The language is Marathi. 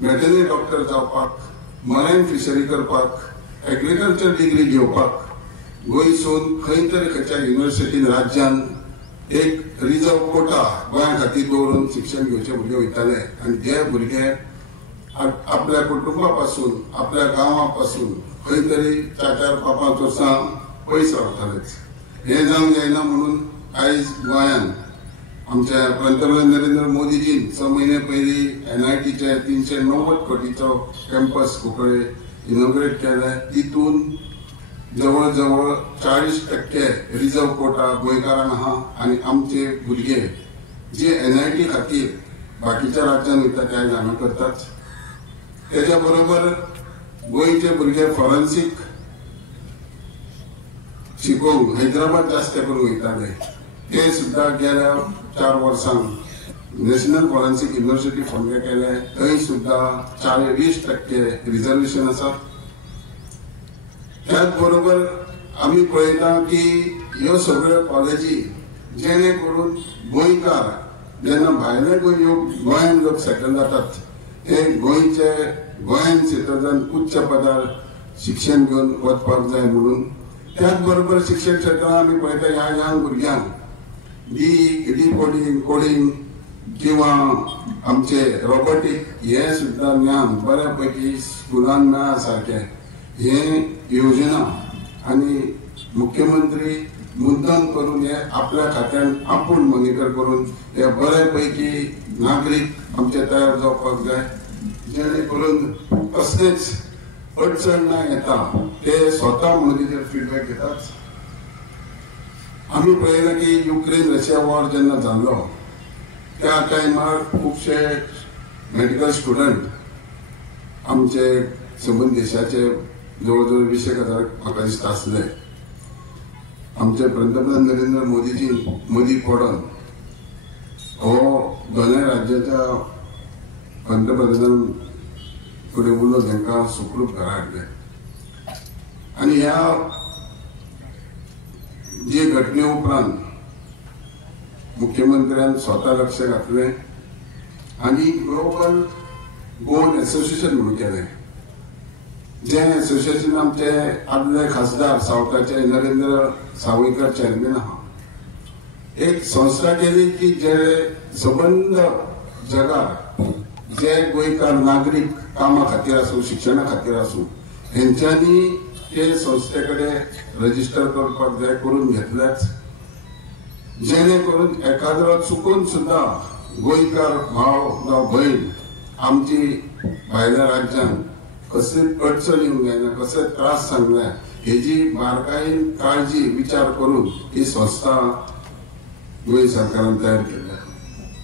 वेटरनरी डॉक्टर जावपाक, मरायन फिशरी करपाक, एग्रीकल्चर डिग्री घेवपाक गोंयसून खंय तरी खंयच्या युनिव्हर्सिटीन राज्यान एक रिजर्व कोटा गोंया खातीर दवरून शिक्षण घेवचे भुरगे वयताले आनी जे भुरगे आपल्या कुटुंबा पासून आपल्या गांवा पासून खंय तरी 4-4, 5-5 वर्सां पयस रावतालेच। हे जावंक जायना म्हणून आयज गोंयान आमच्या पंतप्रधान नरेंद्र मोदीजीन 6 महिने पयलीं NITचे 390 कोटीचो कॅम्पस कुंकळे इनॉग्रेट केले। तितून जवळ जवळ 40% रिजर्व कोटा गोंयकारांक आहा आनी आमचे भुरगे जे NIT खातीर बाकीच्या राज्यांत वयता ते आयज हांगा करतात। तेच्या बरोबर गोंयचे भुरगे फॉरेन्सीक शिकोवंक हैदराबाद जास्त करून वयताले। ते सुद्धा गेल्या 4 वर्सांक नॅशनल फॉरेन्सीक युनिव्हर्सिटी फोंड्या केले, थंय सुद्धा 20% रिजर्वेशन आसा। त्याच बरोबर आम्ही पळयता की ह्यो सगळ्यो कॉलेजी जेणे करून गोंयकार जेन्ना भायले गोंयान लोक सेटल जातात ते गोंयान सिटीजन उच्च पदार शिक्षण घेवन वचपाक जाय म्हणून। त्याच बरोबर शिक्षण क्षेत्रांत आमी पळयता ह्या ल्हान भुरग्यांक कोडिंग किंवा आमचे रोबोटिक हे सुद्धा ज्ञान बऱ्यापैकी स्कुलांत मेळा सारखे हे योजना आनी मुख्यमंत्री मुद्दाम करून हे आपल्या खात्यान आपूण मॉनिटर करून हे बऱ्यापैकी नागरीक आमचे तयार जावपाक जाय जेणे करून कसलेच अडचण ना येता ते स्वता मनीचेर फीडबॅक घेतात। आम्ही पळयलां की युक्रेन रशिया वॉर जेन्ना जाल्लो त्या टायमार खुबशे मेडिकल स्टुडंट आमचे संबंध देशाचे जवळ जवळ 20,000 म्हाका दिसता आसले। आमचे पंतप्रधान नरेंद्र मोदीजी मदीं पडून हो दोनूय राज्याच्या पंतप्रधानान फुडें उलो तांकां सुखरूप घरा हाडले आनी ह्या जे घटने उपरांत मुख्यमंत्र्यान स्वता लक्ष घातले आनी ग्लोबल गोवन एसोसिएशन म्हणून केले। जे एसोसिएशन आमचे आदले खासदार सावथाचे नरेंद्र सावयकर चेअरमॅन आहा। एक संस्था केली की जे संबंध जगार जे गोंयकार नागरीक कामा खातीर आसूं शिक्षणा खातीर आसूं हेंच्यांनी ते संस्थे कडेन रजिस्टर करपाक जाय करून घेतल्याच जेणे करून एखादो चुकून सुद्धा गोंयकार भाव जावं भयण आमची भायल्या राज्यांत कसली अडचण येवंक जायना कसले त्रास जावंक जाय हेजी बारकायेन काळजी विचार करून ही संस्था गोंय सरकारान तयार केल्या।